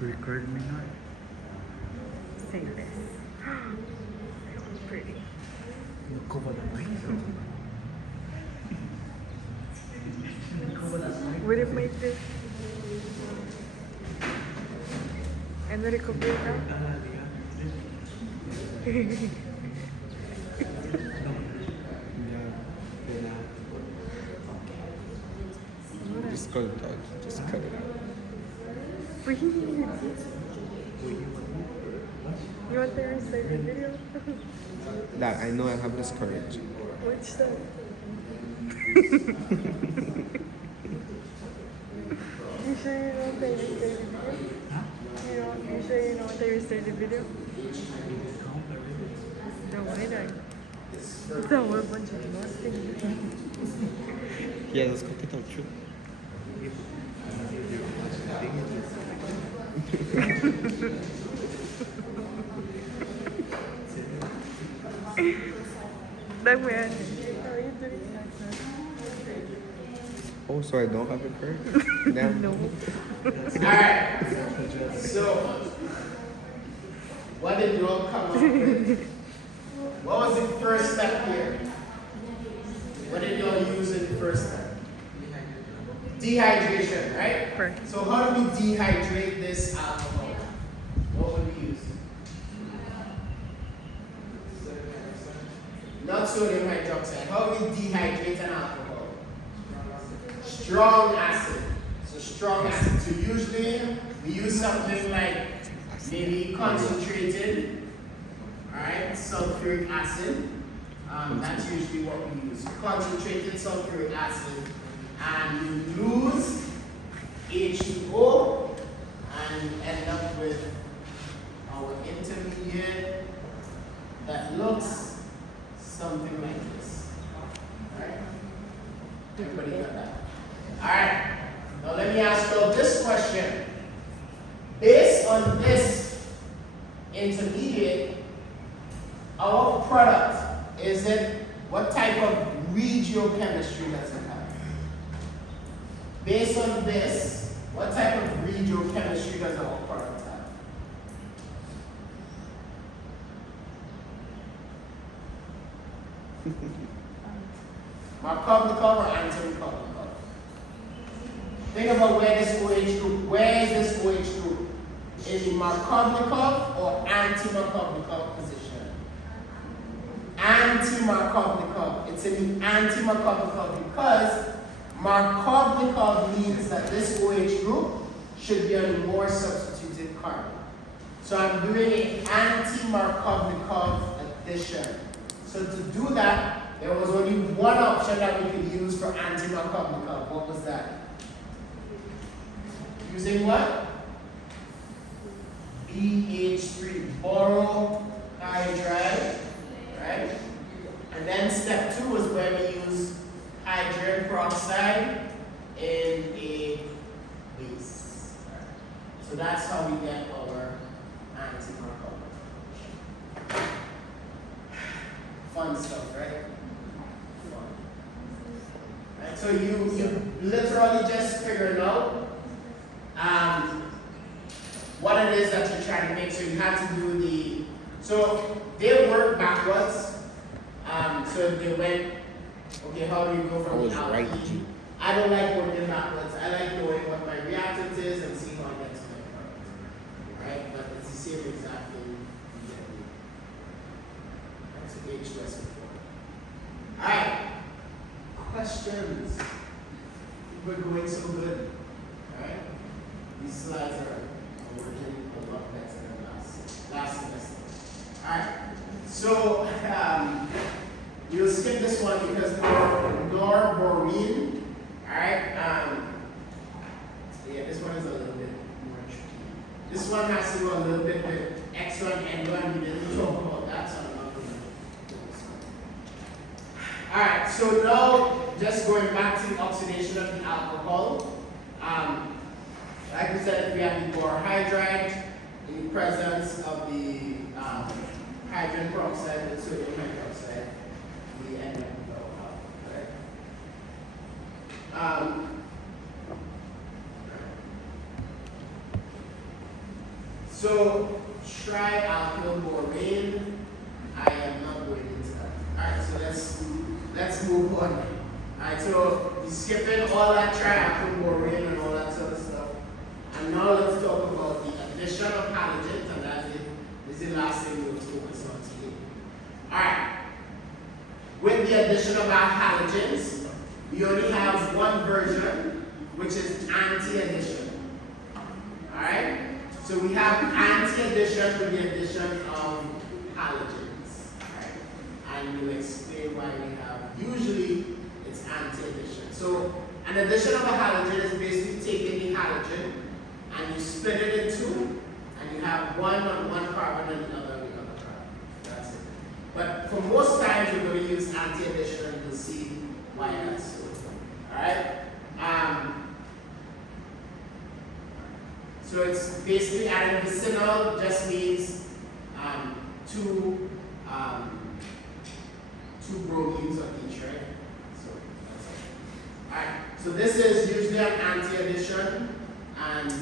Record me now. Say this. Pretty. Cover the mic. Would it make this? And would it complete now? Just cut it out. Just cut it out. Please. You want to restart the video? That I know I have this courage. Which side? You sure you know what they restart the video? You sure you know what they restart the video? No, why not? It's a whole bunch of nothing. Yeah, let's cut it out too. That man. How are you doing that? Oh, so I don't have a courage? Damn. No. Alright, so what did you all come up with? What was the first step here? What did you all use in the first step? Dehydration, right? Correct. So how do we dehydrate this alcohol? What would we use? Not sodium hydroxide. How do we dehydrate an alcohol? Strong acid. So strong acid. So usually we use something like maybe concentrated, alright, sulfuric acid. That's usually what we use. Concentrated sulfuric acid. And you lose H2O and end up with our intermediate that looks something like this. Alright? Everybody got that? Alright. Now let me ask you this question. Based on this intermediate, our product, is it, what type of regiochemistry does it have? Based on this, what type of regiochemistry does our product have? Markovnikov or anti-Markovnikov? Think about where this OH group, where is this OH group? In the Markovnikov or anti-Markovnikov position? Anti-Markovnikov. It's in the anti-Markovnikov because Markovnikov means that this OH group should be on the more substituted carbon. So I'm doing an anti-Markovnikov addition. So to do that, there was only one option that we could use for anti-Markovnikov. What was that? Using what? BH3, borohydride, right? And then step 2 is where we use hydrogen peroxide in a base. So that's how we get our anti-Markovnikov. Fun stuff, right? Fun. Right? So you literally just figured out what it is that you're trying to make. So you have to do the, so they work backwards. So they went, okay, how do you go from the Right. alkene? I don't like working backwards. I like knowing what my reactant is and see how I get to my product. Right? But it's the same exact thing you get. That's H recipe. Alright. Questions? We're going so good. Alright? These slides are working a lot better than last semester. Alright. So you'll skip this one because norbornene. Alright. Yeah, this one is a little bit more tricky. This one has to do a little bit with X1 and N1. We didn't talk about that, so I'm not going to do this one. Alright, so now just going back to the oxidation of the alcohol. Like we said, if we have the borohydride in the presence of the hydrogen peroxide with sodium hydroxide, we end up with alcohol. So trialkylborane, I am not going into that. Alright, so let's move on. Alright, so we're skipping all that trialkylborane and all that sort of stuff. And now let's talk about the addition of halogens, and that's it. This is the last thing we'll focus on today. Alright. With the addition of our halogens, we only have one version, which is anti-addition. Alright? So we have anti-addition with the addition of halogens. Alright? And we'll explain why we have, usually it's anti-addition. So an addition of a halogen is basically taking the halogen and you split it in two, and you have one on one carbon and another on the other carbon. That's it. But for most times we're going to use anti-addition, and you'll see why that's so. Alright? So it's basically adding vicinal just means two bromines of each, right? So that's it. Alright, so this is usually an anti-addition, and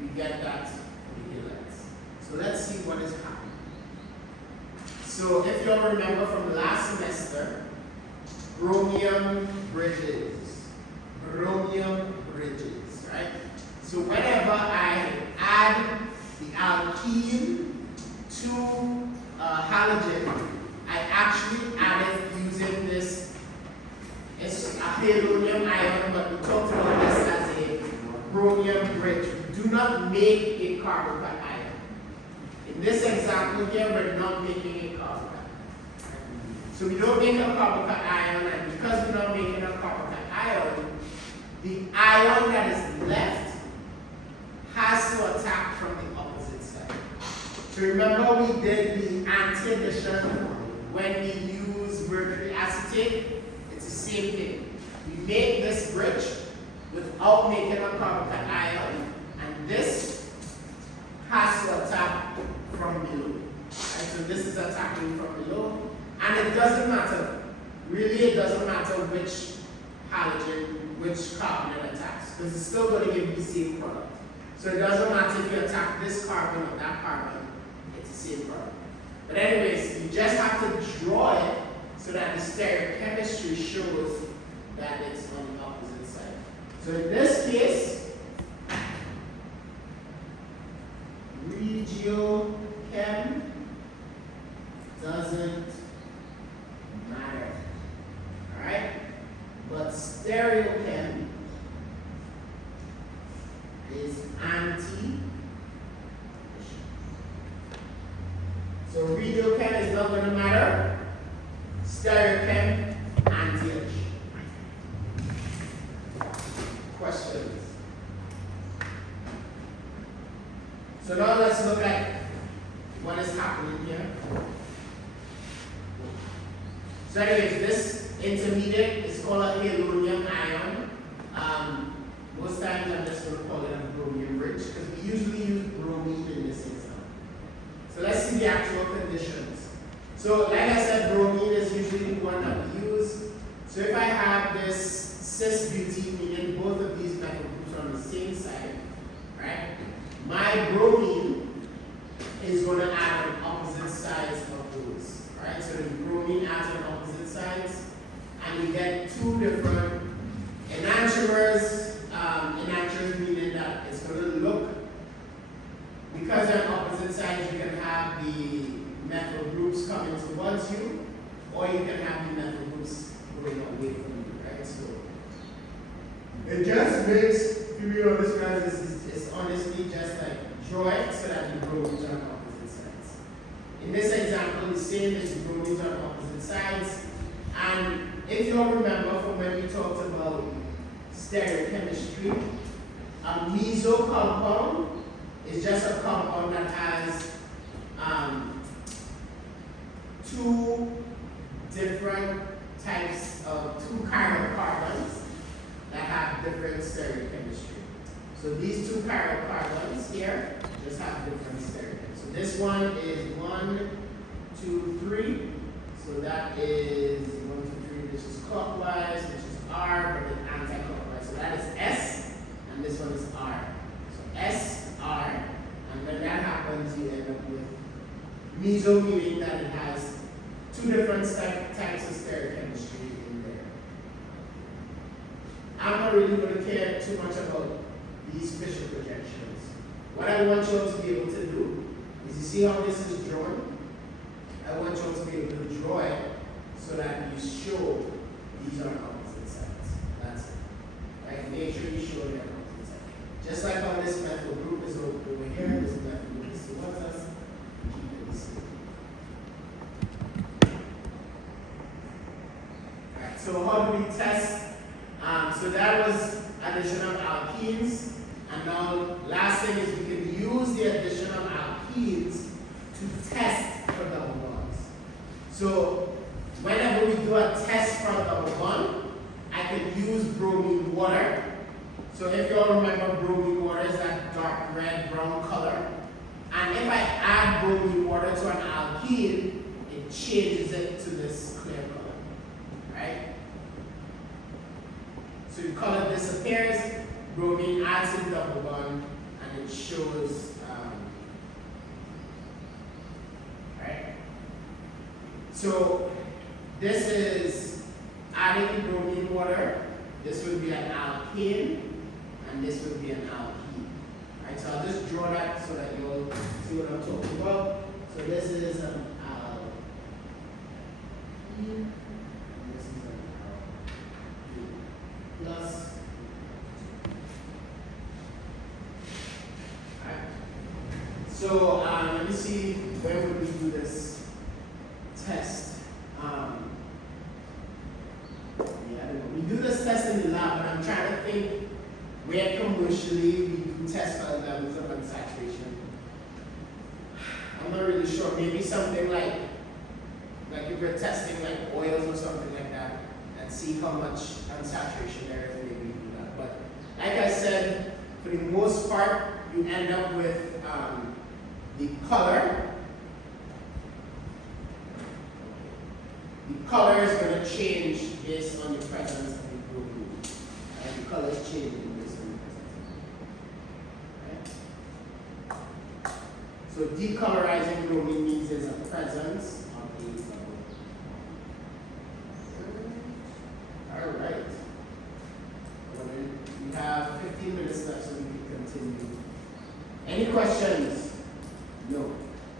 we get that from the halides. So let's see what is happening. So if you'll remember from last semester, bromium bridges, right? So whenever I add the alkene to a halogen, I actually add it using this. It's a halonium ion, but we talked about this as a bromium bridge. We do not make a carbon ion. In this example here, we're not making a carbon. So we don't make a carbon ion, and because we're not making a carbon ion, the ion that is left has to attack from the opposite side. So remember we did the anti-addition when we use mercury acetate. It's the same thing. We make this bridge without making a carbon ion, and this has to attack from below. Right? So this is attacking from below, and it doesn't matter. Really, it doesn't matter which halogen, which carbon it attacks, because it's still going to give you the same product. So it doesn't matter if you attack this carbon or that carbon, it's the same product. But anyways, you just have to draw it so that the stereochemistry shows that it's on the opposite side. So in this case, regiochem doesn't matter. Alright? But stereochem is anti-addition. So regiochem is not going to matter. Stereochem, anti-addition. Questions? So now let's look at what is happening here. So anyways, this intermediate is called a halonium ion. Most times I'm just going to call it a bromium bridge, because we usually use bromine in this example. So let's see the actual conditions. So like I said, bromine is usually the one that we use. So if I have this cis-butene, meaning both of these methyl groups are on the same side, right? My bromine is going to add on opposite sides of those, right? So the bromine adds on opposite sides, and we get two different enantiomers. Enantiomers meaning that it's going to look, because they're on opposite sides, you can have the methyl groups coming towards you, or you can have the methyl groups going away from you, right? So it just makes, to be honest, guys, it's honestly just like draw it so that the bromines are on opposite sides. In this example, the same as the bromines are on opposite sides. And if you all remember from when we talked about stereochemistry, a meso compound is just a compound that has two different types of two chiral carbons that have different stereochemistry. So these two chiral carbons here just have different stereochemistry. So this one is 1, 2, 3. So that is 1, 2, 3, which is clockwise, which is R, but then anti-clockwise. So that is S, and this one is R. So S, R, and when that happens, Meso meaning that it has two different types of stereochemistry in there. I'm not really going to care too much about these Fisher projections. What I want you all to be able to do is, you see how this is drawn? I want you all to be able to draw it so that you show these are opposite sides. That's it. Right? Make sure you show them opposite sides. Just like how this methyl group is over here, this methyl group is towards us, keep it the same. Alright, so how do we test? So that was addition of alkenes. And now, last thing is we can use the addition of alkenes to test for double bonds. So, whenever we do a test for a double bond, I can use bromine water. So, if you all remember, bromine water is that dark red, brown color. And if I add bromine water to an alkene, it changes it to this clear color. Right? So, the color disappears. Bromine adds to the double bond, and it shows, right? So this is adding bromine water. This would be an alkane, and this would be an alkene. Right? So I'll just draw that so that you'll see what I'm talking about. So this is an alkene, and this is an alkene plus. So let me see, where would we do this test? Yeah, I don't know. We do this test in the lab, but I'm trying to think where commercially we do test for levels of unsaturation. I'm not really sure. Maybe something like if we're testing like oils or something like that, and see how much unsaturation there is, maybe we do that. But like I said, for the most part, you end up with the color. The color is going to change based on the presence of the bromine. And the color is changing based on the presence. Right? So decolorizing bromine means there's a presence of the double. All right. We have 15 minutes left, so we can continue. Any questions? No.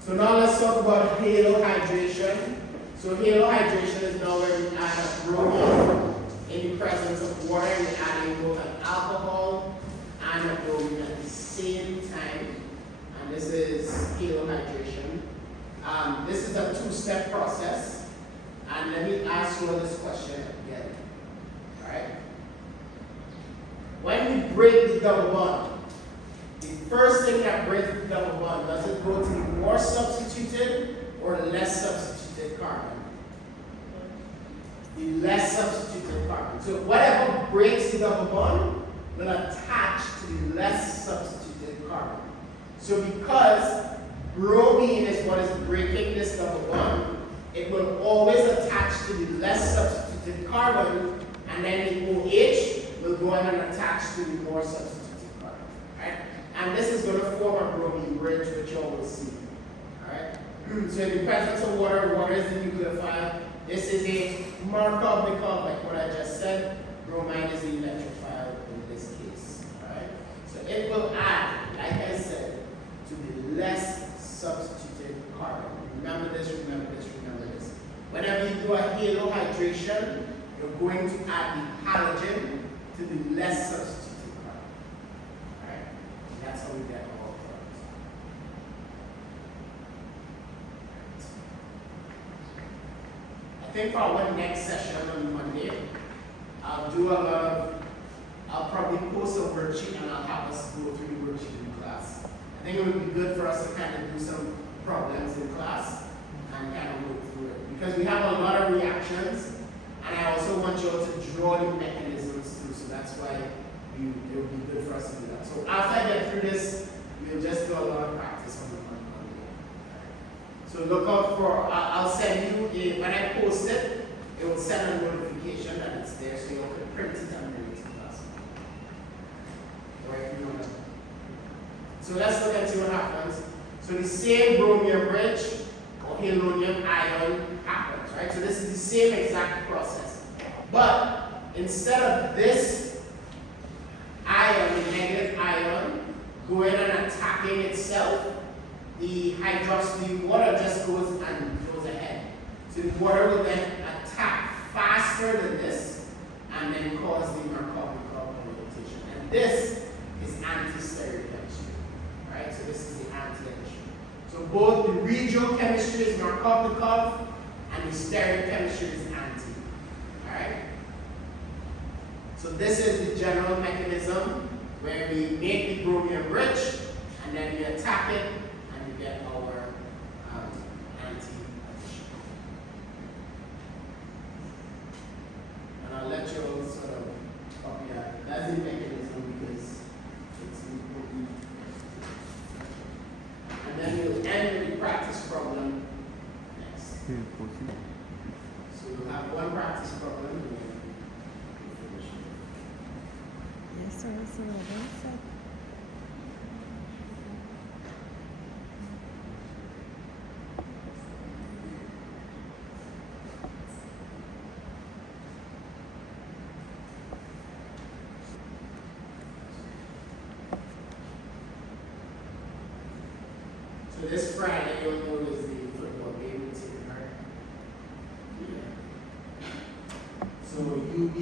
So now let's talk about halohydration. So halohydration is now where we add a bromine in the presence of water, and we're adding both an alcohol and a bromine at the same time. And this is halohydration. This is a two-step process. And let me ask you all this question again. All right? When we break the double bond, the first thing that breaks the double bond, does it go to the more substituted or less substituted carbon? The less substituted carbon. So whatever breaks the double bond will attach to the less substituted carbon. So because bromine is what is breaking this double bond, it will always attach to the less substituted carbon, and then the OH will go on and attach to the more substituted carbon. Right? And this is going to form a bromine bridge, which you all will see. Alright? So in the presence of water, water is the nucleophile. This is a Markov-Makov, like what I just said. Bromine is the electrophile in this case. Alright? So it will add, like I said, to the less substituted carbon. Remember this, remember this, remember this. Whenever you do a halohydration, you're going to add the halogen to the less substituted carbon. Alright? That's how we get our products. I think for our next session on Monday, I'll probably post a worksheet and I'll have us go through the worksheet in class. I think it would be good for us to kind of do some problems in class and kind of work through it. Because we have a lot of reactions, and I also want you all to draw the mechanisms too, so that's why it would be good for us to do that. So after I get through this, we'll just do a lot of practice on the Monday. So look out for, I'll send you, when I post it, it will send a notification that it's there, so you can print it and bring it to class. Or if you so let's look and see what happens. So the same bromine bridge or halonium ion happens, right? So this is the same exact process. But instead of this ion, the negative ion, going and attacking itself, the water just goes ahead. So the water will then attack faster than this and then cause the Markovnikov rotation. And this is anti-stereochemistry, right? So this is the anti-chemistry. So both the regiochemistry is Markovnikov and the stereochemistry is anti, all right? So this is the general mechanism where we make the bromium rich and then we attack it and we get our anti-addition. And I'll let you all sort of copy that. That's the mechanism because it's important. And then we'll end with the practice problem next. So we'll have one practice problem and then we'll finish. Yes, sir. That's what I said. So this Friday, you'll know is the football game in Sacred Heart. Yeah. So UB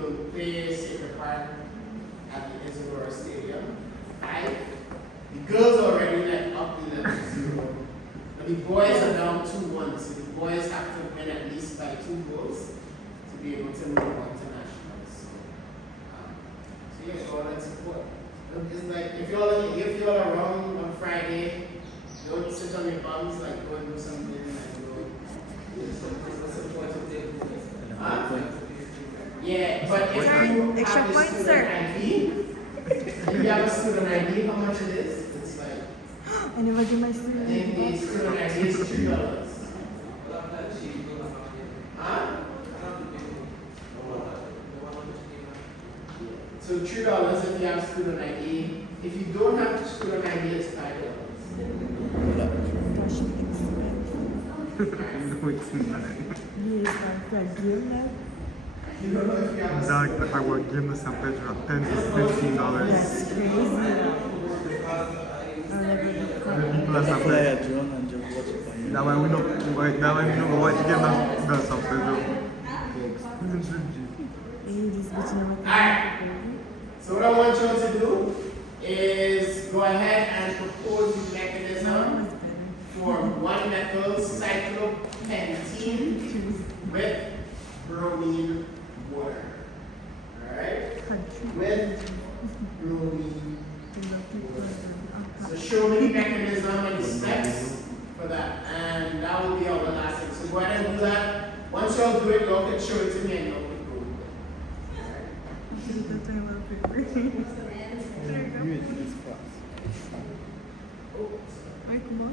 will play Sacred Heart at the Isidore Stadium. 5. The girls already led up 11-0. But the boys are down 2-1. So the boys have to win at least by 2 goals to be able to move on to nationals. So yeah, all that support. It's like if you're around on Friday, don't sit on your bums, like go and do something and go support. Huh? Yeah, but if you Extra have a point, student sir. ID, if you have a student ID, how much it is? It's like, I never give my I student. think the student ID is $3. Huh? So $3 if you have student ID. If you don't have student ID, it's $5. Gosh, it's expensive. No, it's not. Yes, I'm game now. You don't know if you have a Like, I work game the sample for $10 to $15. That's crazy. I'll never get The caught. people are Fly sample. a drone and just watch it by That way we know what you get the sample. Hey, this bitch never Alright. So what I want you to do is go ahead and propose the mechanism for 1-methyl cyclopentene with bromine water. Alright? With bromine water. So show me the mechanism and the steps for that. And that will be our last thing. So go ahead and do that. Once you all do it, you all can show it to me and you all can go with it. Alright? you in this class. Oi, como?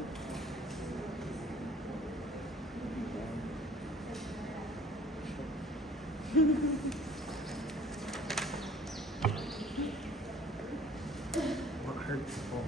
What hurts? Oh.